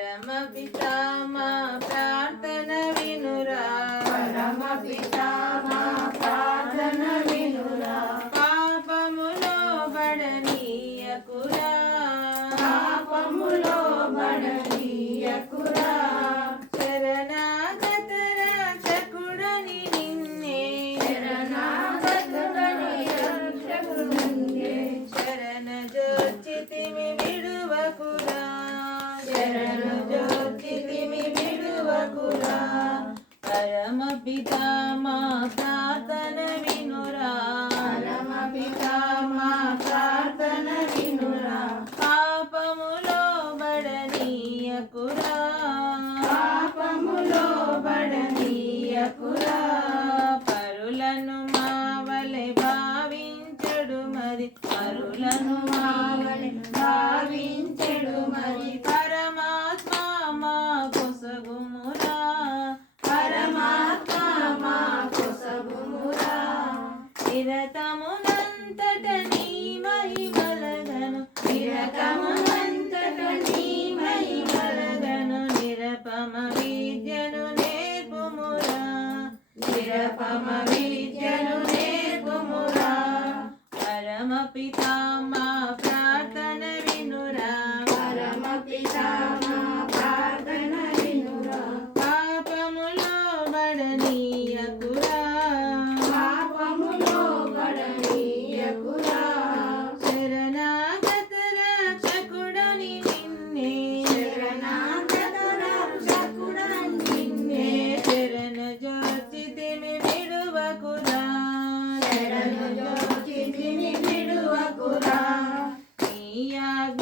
పరమ పితా మా ప్రార్థన వినురా పరమ పితా పితా మా ప్రార్థన వినురా పరమ పితా మా ప్రార్థన వినురా పాపములో బడనీయకురా పాపములో బడనీయకురా పరులను మావలె భావించడు మరి పరులను మావలె భావించెడు మరి నిరపమ విద్యను నేర్పుమురా పరమ పితా మా ప్రార్థన వినురా పరమ పితా మా ప్రార్థన వినురా పాపములో బడనీయకురా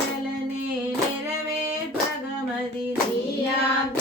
நலனே நிறைவேற்பகமதி நீயாக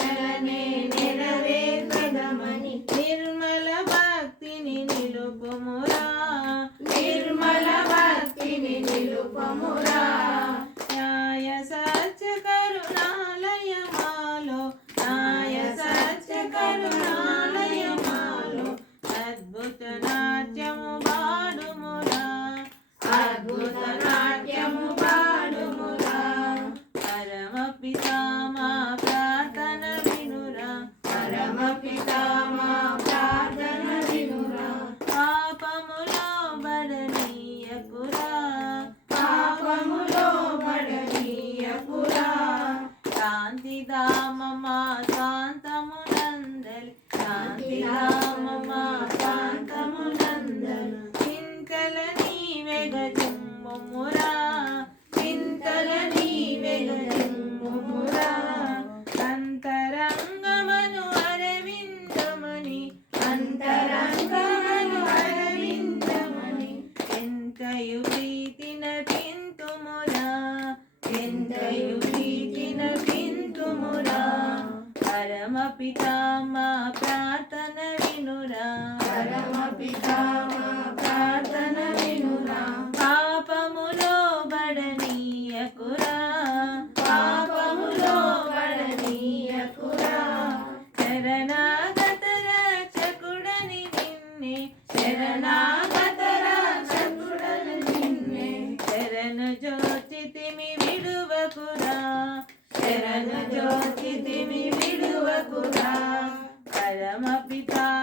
శాంతిధామ పరమ పితామా ప్రార్థన వినురా. పరమ పితామా ప్రార్థన వినురా. పాపములో బడనీయకురా పాపములో బడనీయకురా శరణ परमपिता